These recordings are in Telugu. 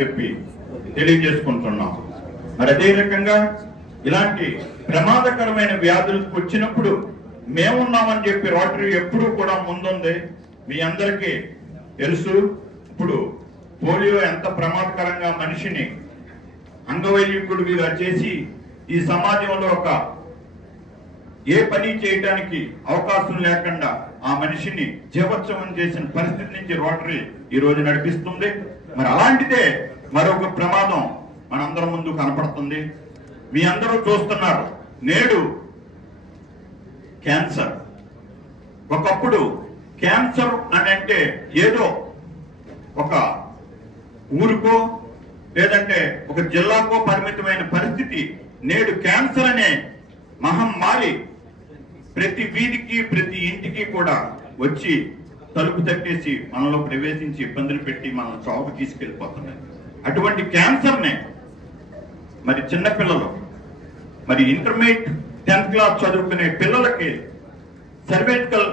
చెప్పి తెలియజేసుకుంటున్నాం. మరి అదే రకంగా ఇలాంటి ప్రమాదకరమైన వ్యాధులకు వచ్చినప్పుడు మేమున్నామని చెప్పి రోటరీ ఎప్పుడూ కూడా ముందుంది. మీ అందరికీ తెలుసు. ఇప్పుడు పోలియో ఎంత ప్రమాదకరంగా మనిషిని అంగవైకల్యుడిగా చేసి ఈ సమాజంలో ఒక ఏ పని చేయడానికి అవకాశం లేకుండా ఆ మనిషిని జీవోత్సవం చేసిన పరిస్థితి నుంచి రోటరీ ఈ రోజు నడిపిస్తుంది. మరి అలాంటిదే మరొక ప్రమాదం మనందరం ముందు కనపడుతుంది. మీ అందరూ చూస్తున్నారు నేడు క్యాన్సర్. ఒకప్పుడు క్యాన్సర్ అని అంటే ఏదో ఒక ఊరుకో లేదంటే ఒక జిల్లాకో పరిమితమైన పరిస్థితి. నేడు క్యాన్సర్ అనే మహమ్మారి ప్రతి వీధికి ప్రతి ఇంటికి కూడా వచ్చి తలుపు తట్టేసి మనలో ప్రవేశించి ఇబ్బందులు పెట్టి మనం చావుకు తీసుకెళ్ళిపోతున్నాయి అటువంటి క్యాన్సర్నే మరి చిన్నపిల్లలు మరి ఇంటర్మీడియట్ టెన్త్ క్లాస్ చదువుకునే పిల్లలకి సర్వైకల్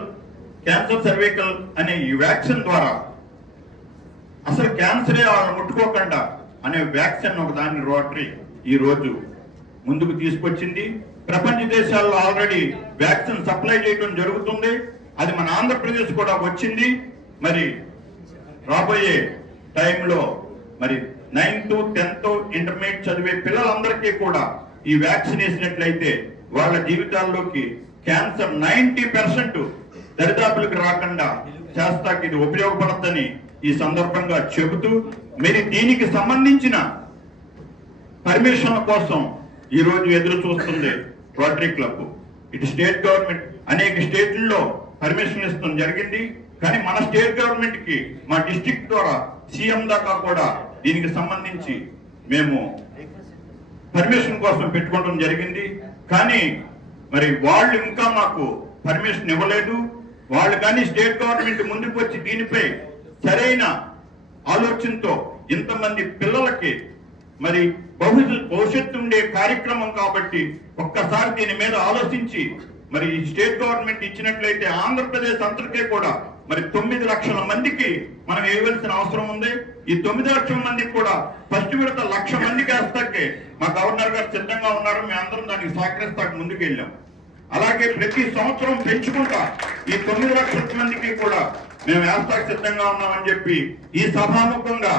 క్యాన్సర్ సర్వైకల్ అనే ఈ వ్యాక్సిన్ ద్వారా అసలు క్యాన్సరే వాళ్ళని ముట్టుకోకుండా అనే వ్యాక్సిన్ ఒక దాన్ని రోటరీ ఈ రోజు ముందుకు తీసుకొచ్చింది. ప్రపంచ దేశాల్లో ఆల్రెడీ వ్యాక్సిన్ సప్లై చేయడం జరుగుతుంది. అది మన ఆంధ్రప్రదేశ్ కూడా వచ్చింది. మరి రాబోయే టైంలో మరి నైన్త్ టెన్త్ ఇంటర్మీడియట్ చదివే పిల్లలందరికీ కూడా ఈ వ్యాక్సిన్ వేసినట్లయితే వాళ్ళ జీవితాల్లోకి క్యాన్సర్ నైంటీ పర్సెంట్ దరిదాపులకు రాకుండా చేస్తాకి ఇది ఉపయోగపడద్దని ఈ సందర్భంగా చెబుతూ మరి దీనికి సంబంధించిన పర్మిషన్ల కోసం ఈరోజు ఎదురు చూస్తుంది రోటరీ క్లబ్. ఇటు స్టేట్ గవర్నమెంట్ అనేక స్టేట్లలో పర్మిషన్ ఇస్తాం జరిగింది. కానీ మన స్టేట్ గవర్నమెంట్కి మా డిస్ట్రిక్ట్ ద్వారా సీఎం దాకా కూడా దీనికి సంబంధించి మేము పర్మిషన్ కోసం పెట్టుకోవడం జరిగింది. కానీ మరి వాళ్ళు ఇంకా మాకు పర్మిషన్ ఇవ్వలేదు. వాళ్ళు కానీ స్టేట్ గవర్నమెంట్ ముందుకు వచ్చి దీనిపై సరైన ఆలోచనతో ఇంతమంది పిల్లలకి మరి భవిష్యత్ భవిష్యత్తు ఉండే కార్యక్రమం కాబట్టి ఒక్కసారి దీని మీద ఆలోచించి మరి ఈ స్టేట్ గవర్నమెంట్ ఇచ్చినట్లయితే ఆంధ్రప్రదేశ్ అంతటికే కూడా మరి తొమ్మిది లక్షల మందికి మనం వేయవలసిన అవసరం ఉంది. ఈ తొమ్మిది లక్షల మందికి కూడా ఫస్ట్ విడత లక్ష మందికి వేస్తాకే మా గవర్నర్ గారు సిద్ధంగా ఉన్నారు. మేము అందరం దానికి సహకరిస్తాక ముందుకు వెళ్ళాం. అలాగే ప్రతి సంవత్సరం పెంచుకుంటా ఈ తొమ్మిది లక్షల మందికి కూడా మేము వేస్తాకు సిద్ధంగా ఉన్నామని చెప్పి ఈ సభాముఖంగా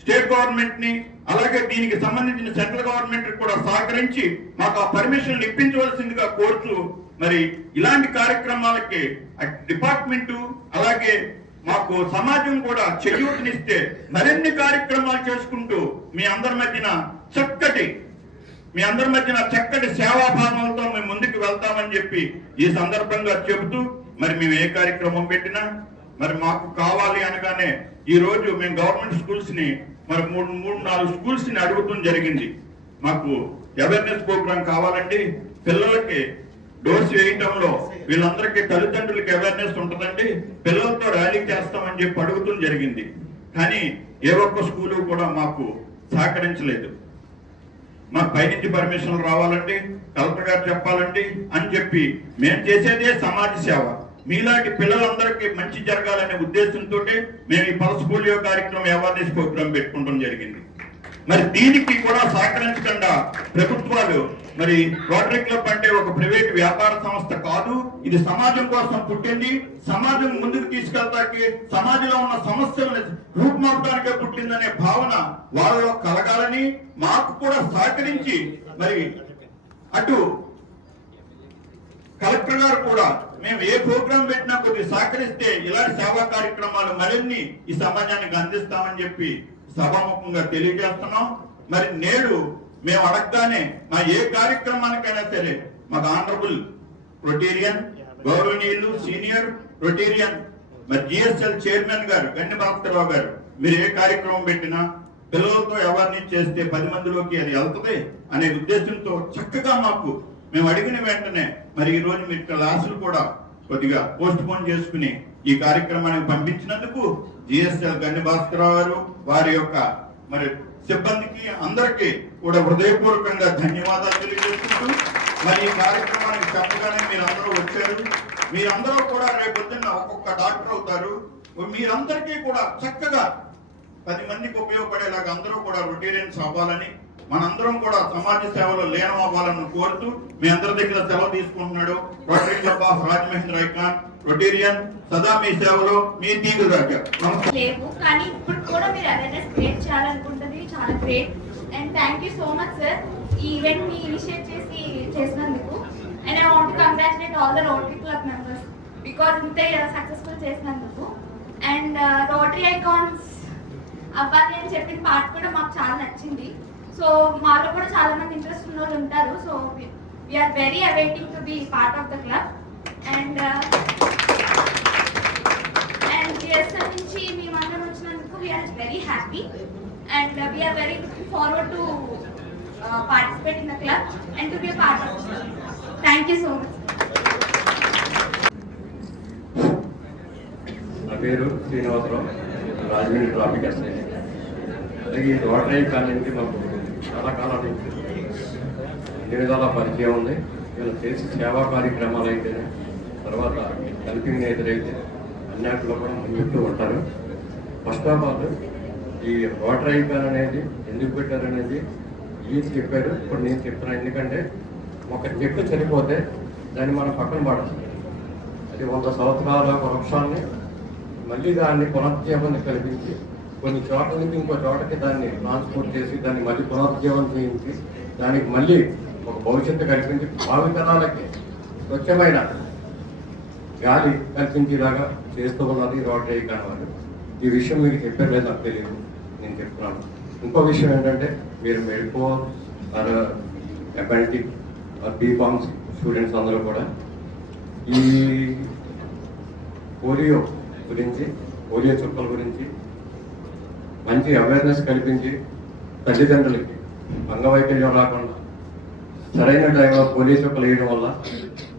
స్టేట్ గవర్నమెంట్ని అలాగే దీనికి సంబంధించిన సెంట్రల్ గవర్నమెంట్ కూడా సహకరించి మాకు ఆ పర్మిషన్లు ఇప్పించవలసిందిగా కోరుతూ మరి ఇలాంటి కార్యక్రమాలకి డిపార్ట్మెంటు అలాగే మాకు సమాజం కూడా చేయూతనిస్తే మరిన్ని కార్యక్రమాలు చేసుకుంటూ మీ అందరి మధ్యన చక్కటి మీ అందరి మధ్యన చక్కటి సేవాభావంతో మేము ముందుకు వెళ్తామని చెప్పి ఈ సందర్భంగా చెబుతూ మరి మేము ఏ కార్యక్రమం పెట్టినా మరి మాకు కావాలి అనగానే ఈ రోజు మేము గవర్నమెంట్ స్కూల్స్ని మరి మూడు మూడు నాలుగు స్కూల్స్ని జరిగింది. మాకు అవేర్నెస్ ప్రోగ్రాం కావాలండి. పిల్లలకి డోస్ వేయటంలో వీళ్ళందరికీ తల్లిదండ్రులకి అవేర్నెస్ ఉంటుందండి. పిల్లలతో ర్యాలీ చేస్తామని చెప్పి అడుగుతాం జరిగింది. కానీ ఏ ఒక్క స్కూలు కూడా మాకు సహకరించలేదు. మాకు పైనుంచి పర్మిషన్లు రావాలండి కలెక్టర్ గారు చెప్పాలండి అని చెప్పి మేము చేసేదే సమాజ సేవ. మీలాంటి పిల్లలందరికీ మంచి జరగాలనే ఉద్దేశంతో మేము ఈ పల్స్ పోలియో కార్యక్రమం అవేర్నెస్ ప్రోగ్రామ్ పెట్టుకోవడం జరిగింది. మరి దీనికి కూడా సహకరించకుండా ప్రభుత్వాలు మరి రోటరీ క్లబ్ అంటే ఒక ప్రైవేట్ వ్యాపార సంస్థ కాదు. ఇది సమాజం కోసం పుట్టింది. సమాజం ముందుకు తీసుకెళ్తాకి సమాజంలో ఉన్న సమస్యలను రూపుమాపడానికే పుట్టిందనే భావన వాళ్ళలో కలగాలని మాకు కూడా సహకరించి మరి అటు కలెక్టర్ గారు కూడా మేము ఏ ప్రోగ్రాం పెట్టినా కొద్ది సహకరిస్తే ఇలాంటి సేవా కార్యక్రమాలు మరిన్ని ఈ సమాజానికి అందిస్తామని చెప్పి సభాముఖంగా తెలియజేస్తున్నాం. మరి నేడు మేము అడగగానే మా ఏ కార్యక్రమానికైనా సరే మాకు ఆనరబుల్ రొటేరియన్ గౌరవనీయులు సీనియర్ రొటేరియన్. మరి జిఎస్ఎల్ చైర్మన్ గారు గన్ని భాస్కరరావు గారు మీరు ఏ కార్యక్రమం పెట్టినా పిల్లలతో ఎవరిని చేస్తే పది మందిలోకి అది వెళ్తుంది అనే ఉద్దేశంతో చక్కగా మాకు మేము అడిగిన వెంటనే మరి ఈ రోజు మీరు క్లాసులు కూడా కొద్దిగా పోస్ట్ పోన్ చేసుకుని ఈ కార్యక్రమానికి పంపించినందుకు జిఎస్ఎల్ గన్ని భాస్కరరావు గారు వారి యొక్క మరి సిబ్బందికి అందరికీ కూడా హృదయపూర్వకంగా ధన్యవాదాలు తెలియజేసుకుంటూ మరి ఈ కార్యక్రమానికి చెప్పగానే మీరందరూ వచ్చారు. మీరందరూ కూడా రేపొద్దున్న ఒక్కొక్క డాక్టర్ అవుతారు. మీరందరికీ కూడా చక్కగా పది మందికి ఉపయోగపడేలాగా అందరూ కూడా రొటీరియన్స్ అవ్వాలని మనందరం కూడా సమాజ సేవలో లీనం అవ్వాలని కోరుతూ మీ అందరి దగ్గర సెలవు తీసుకుంటున్నాడు Rotary Club of Rajamahendra icon Rotarian సదా మీ సేవలో మీ తీగు దగ్గర లేవు కానీ ఇప్పుడు కూడా మీరు అవేర్నెస్ క్రియేట్ చేయాలనుకుంటుంది. చాలా great and thank you so much sir ఈ ఈవెంట్ని ఇనిషియేట్ చేసి చేసినందుకు. And I want congratulate all the Rotary Club members because ఇంత సక్సెస్ఫుల్ చేసినందుకు. అండ్ రోటరీ ఐకాన్స్ అవ్వాలి అని చెప్పిన పార్ట్ కూడా మాకు చాలా నచ్చింది. సో మాలో కూడా చాలా మంది ఇంట్రెస్ట్ ఉన్న వాళ్ళు ఉంటారు so we are very awaiting to be part of the club and and GSL నుంచి మేమందరం వచ్చినందుకు we are very happy and we are very looking forward to participate in the club and to be part of thank you so much నా పేరు శ్రీనివాసరావు. రాజమండ్రి ట్రాఫిక్ ఎస్ఐ అలాగే ఈ రోడ్ డ్రైవ్ కాలనీ మాకు చాలా కాలం నుంచి అన్ని విధాల పరిచయం ఉంది. వీళ్ళు చేసే సేవా కార్యక్రమాలు అయితే తర్వాత కలిపి నేతలు అయితే అన్నింటిలో కూడా ముందుంటూ ఉంటారు. ఫస్ట్ ఆఫ్ ఆల్ ఈ వాటర్ కాల్ అనేది ఎందుకు పెట్టారనేది ఈ చెప్పారు. ఇప్పుడు నేను చెప్తున్నాను ఎందుకంటే ఒక చెట్టు చనిపోతే దాన్ని మనం పక్కన పడాలి అది వంద సంవత్సరాల వృక్షాన్ని మళ్ళీ దాన్ని పునర్జీవనం కల్పించి కొన్ని చోట్ల నుంచి ఇంకో చోటకి దాన్ని ట్రాన్స్పోర్ట్ చేసి దాన్ని మళ్ళీ పునర్జీవనం చేయించి దానికి మళ్ళీ ఒక భవిష్యత్తు కల్పించి భావితరాలకి స్వచ్ఛమైన గాలి కల్పించేలాగా చేస్తూ ఉన్నది రోటరీ కనవాలి ఈ విషయం మీకు చెప్పారు లేదు నాకు తెలియదు. నేను చెప్తున్నాను. ఇంకో విషయం ఏంటంటే మీరు మెడికో ఆర్ అపెంటిక్ బీఫామ్స్ స్టూడెంట్స్ అందరూ కూడా ఈ పోలియో గురించి పోలియో చుక్కల గురించి మంచి అవేర్నెస్ కల్పించి తల్లిదండ్రులకి అంగవైకల్యం రాకుండా సరైన టైంలో పోలియో చుక్కలు వేయడం వల్ల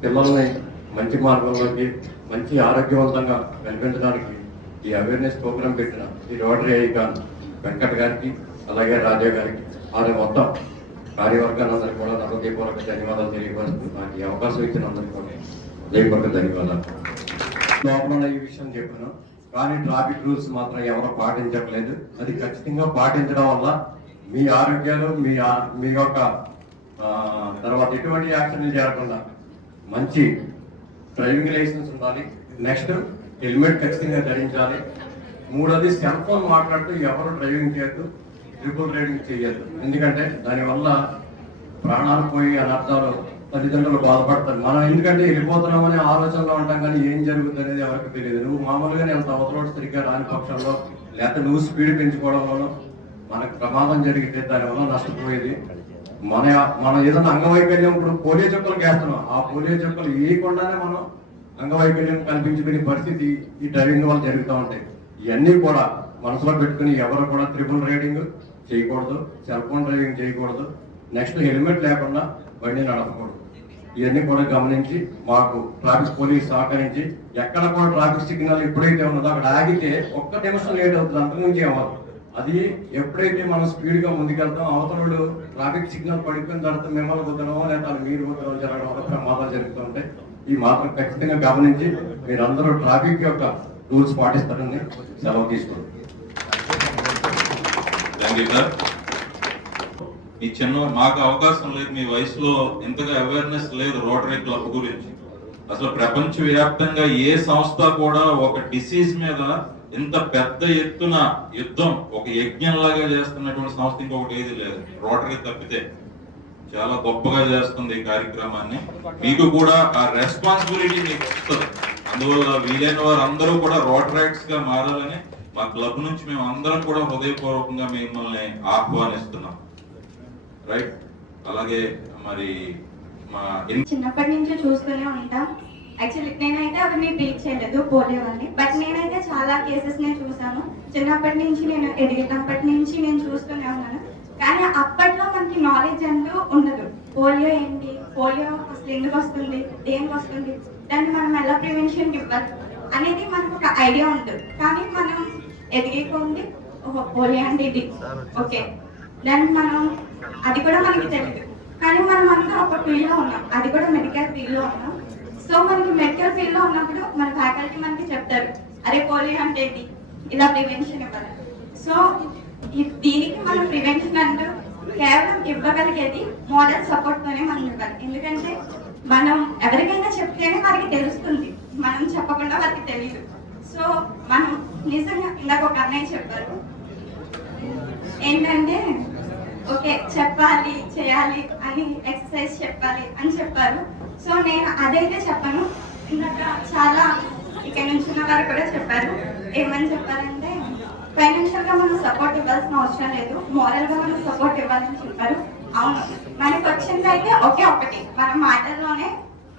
పిల్లల్ని మంచి మార్గంలోకి మంచి ఆరోగ్యవంతంగా కల్పించడానికి ఈ అవేర్నెస్ ప్రోగ్రాం పెట్టిన ఈ రోటరీ ఐకాన్ వెంకట్ గారికి అలాగే రాజా గారికి వారి మొత్తం కార్యవర్గాలందరికీ కూడా నాకు హృదయపూర్వక ధన్యవాదాలు తెలియపరుస్తూ నాకు ఈ అవకాశం ఇచ్చిన అందరికీ కూడా హృదయపూర్వక ధన్యవాదాలు. లోపల ఈ విషయం చెప్పాను. కానీ ట్రాఫిక్ రూల్స్ మాత్రం ఎవరు పాటించట్లేదు. అది ఖచ్చితంగా పాటించడం వల్ల మీ ఆరోగ్యాలు మీ మీ యొక్క తర్వాత ఎటువంటి యాక్సిడెంట్ జరగకుండా మంచి డ్రైవింగ్ లైసెన్స్ ఉండాలి. నెక్స్ట్ హెల్మెట్ ఖచ్చితంగా ధరించాలి. మూడోది సెల్ ఫోన్ మాట్లాడుతూ ఎవరు డ్రైవింగ్ చేయొద్దు ట్రిపుల్ డ్రైవింగ్ చేయొద్దు. ఎందుకంటే దానివల్ల ప్రాణాలు పోయి అనర్థాలు తల్లిదండ్రులు బాధపడతారు. మనం ఎందుకంటే వెళ్ళిపోతున్నామనే ఆలోచనలో ఉంటాం కానీ ఏం జరుగుతుంది అనేది ఎవరికి తెలియదు. నువ్వు మామూలుగానే వెళ్తావు అవతల సరిగ్గా రాని పక్షంలో లేకపోతే నువ్వు స్పీడ్ పెంచుకోవడం వల్ల మనకు ప్రమాదం జరిగితే దానివల్ల నష్టపోయేది మన మనం ఏదైనా అంగవైకల్యం ఇప్పుడు పోలియో చుక్కలు వేస్తున్నాం ఆ పోలియో చుక్కలు వేయకుండానే మనం అంగవైకల్యం కల్పించుకునే పరిస్థితి ఈ డ్రైవింగ్ వల్ల జరుగుతూ ఉంటాయి. ఇవన్నీ కూడా మనసులో పెట్టుకుని ఎవరు కూడా త్రిపుల్ రైడింగ్ చేయకూడదు సెల్ ఫోన్ డ్రైవింగ్ చేయకూడదు. నెక్స్ట్ హెల్మెట్ లేకుండా బండి నడపకూడదు. ఇవన్నీ కూడా గమనించి మాకు ట్రాఫిక్ పోలీస్ సహకరించి ఎక్కడ కూడా ట్రాఫిక్ సిగ్నల్ ఎప్పుడైతే ఉన్నదో అక్కడ ఆగితే ఒక్క నిమిషం లేట్ అవుతుంది అంతకుమించి అవ్వదు. అది ఎప్పుడైతే మనం స్పీడ్గా ముందుకెళ్తాం అవతరుడు ట్రాఫిక్ సిగ్నల్ పడిపోయిన తర్వాత మిమ్మల్ని కుదరమో లేదా మీరు కుదరడం జరగడం వల్ల ప్రమాదాలు జరుగుతుంటాయి ఈ మాత్రం ఖచ్చితంగా గమనించి మీరందరూ ట్రాఫిక్ యొక్క రూల్స్ పాటిస్తారని సెలవు తీసుకోండి. థ్యాంక్ యూ సార్ మీ చిన్న మాకు అవకాశం లేదు మీ వయసులో ఎంతగా అవేర్నెస్ లేదు రోటరీ క్లబ్ గురించి. అసలు ప్రపంచ వ్యాప్తంగా ఏ సంస్థ కూడా ఒక డిసీజ్ మీద ఇంత పెద్ద ఎత్తున యుద్ధం ఒక యజ్ఞంలాగా చేస్తున్నటువంటి సంస్థ ఇంకొకటి ఏది లేదు. రోటరీ తప్పితే చాలా గొప్పగా చేస్తుంది ఈ కార్యక్రమాన్ని. మీకు కూడా ఆ రెస్పాన్సిబిలిటీ మీకు వస్తుంది. అందువల్ల వీలైన వారు అందరూ కూడా రోటరాక్ట్స్గా మారాలని మా క్లబ్ నుంచి మేము అందరం కూడా హృదయపూర్వకంగా మిమ్మల్ని ఆహ్వానిస్తున్నాం. రైట్? అలాగే మరి మా చిన్నప్పటి నుంచి చూస్తూనే ఉంటాం. యాక్చువల్లీ నేనైతే అవన్నీ టీచ్ చేయలేదు పోలియో అని బట్ నేనైతే చాలా కేసెస్ నేను చూసాను చిన్నప్పటి నుంచి నేను ఎదిగినప్పటి నుంచి నేను చూస్తూనే ఉన్నాను. కానీ అప్పట్లో మనకి నాలెడ్జ్ అంటూ ఉండదు. పోలియో ఏంటి? పోలియో అసలు ఎందుకు వస్తుంది? దేనికి వస్తుంది? దాన్ని మనం ఎలా ప్రివెన్షన్ ఇవ్వాలి అనేది మనకు ఒక ఐడియా ఉంటుంది. కానీ మనం ఎదిగేకొంది ఓహో పోలియో అంటే ఇది. ఓకే దాన్ని మనం అది కూడా మనకి తెలియదు కానీ మనం అంతా ఒక ఫీల్డ్లో ఉన్నాం. అది కూడా మెడికల్ ఫీల్డ్లో ఉన్నాం. సో మనకి మెడికల్ ఫీల్డ్లో ఉన్నప్పుడు మన ఫ్యాకల్టీ మనకి చెప్తారు అరే పోలియో అంటే ఇది. ఇలా ప్రివెన్షన్ ఇవ్వాలి. సో దీనికి మనం ప్రివెన్షన్ అంటూ కేవలం ఇవ్వగలిగేది మోడల్ సపోర్ట్తోనే మనం ఇవ్వాలి. ఎందుకంటే మనం ఎవరికైనా చెప్తేనే వారికి తెలుస్తుంది. మనం చెప్పకుండా వారికి తెలియదు సో మనం నిజంగా ఇందాక ఒక అన్నయ్య చెప్పారు. ఏంటంటే ఓకే చెప్పాలి చేయాలి అని ఎక్సర్సైజ్ చెప్పాలి అని చెప్పారు. సో నేను అదైతే చెప్పను. ఇందాక చాలా ఇక్కడ నుంచి ఉన్న వారు కూడా చెప్పారు. ఏమని చెప్పారంటే ఫైనాన్షియల్గా మనం సపోర్ట్ ఇవ్వాల్సిన అవసరం లేదు. మోరల్గా మనం సపోర్ట్ ఇవ్వాలని చెప్పారు. అవును. మనకు వచ్చింది అయితే ఒకే ఒకటి మన మాటల్లోనే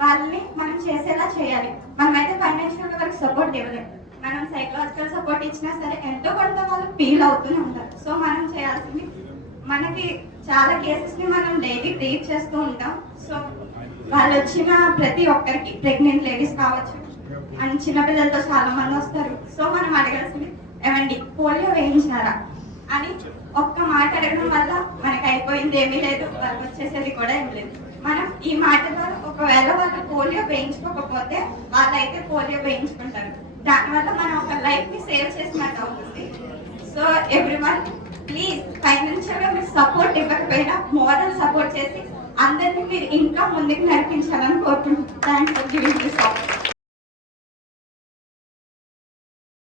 వాళ్ళని మనం చేసేలా చేయాలి. మనమైతే ఫైనాన్షియల్ వాళ్ళకి సపోర్ట్ ఇవ్వలేము మనం సైకలాజికల్ సపోర్ట్ ఇచ్చినా సరే ఎంతో కొంత వాళ్ళు ఫీల్ అవుతూనే ఉంటారు. సో మనం చేయాల్సింది మనకి చాలా కేసెస్ని మనం డైలీ ట్రీట్ చేస్తూ ఉంటాం. సో వాళ్ళు వచ్చిన ప్రతి ఒక్కరికి ప్రెగ్నెంట్ లేడీస్ కావచ్చు అండ్ చిన్నపిల్లలతో చాలా మంది వస్తారు. సో మనం అడగాల్సింది ఏమండి పోలియో వేయించారా? అని ఒక్క మాట అడగడం వల్ల మనకి అయిపోయింది ఏమీ లేదు వాళ్ళకి వచ్చేసేది కూడా ఏం లేదు. మనం ఈ మాట ద్వారా ఒకవేళ వాళ్ళు పోలియో వేయించుకోకపోతే వాళ్ళైతే పోలియో వేయించుకుంటారు. దానివల్ల మనం ఒక లైఫ్ని సేవ్ చేసినట్టు అవుతుంది. సో ఎవ్రీ వన్ ప్లీజ్ ఫైనాన్షియల్గా మీరు సపోర్ట్ ఇవ్వకపోయినా మోరల్ సపోర్ట్ చేసి అందరినీ మీరు ఇంకా ముందుకు నడిపించాలని కోరుకుంటున్నాను. Thanks for giving this opportunity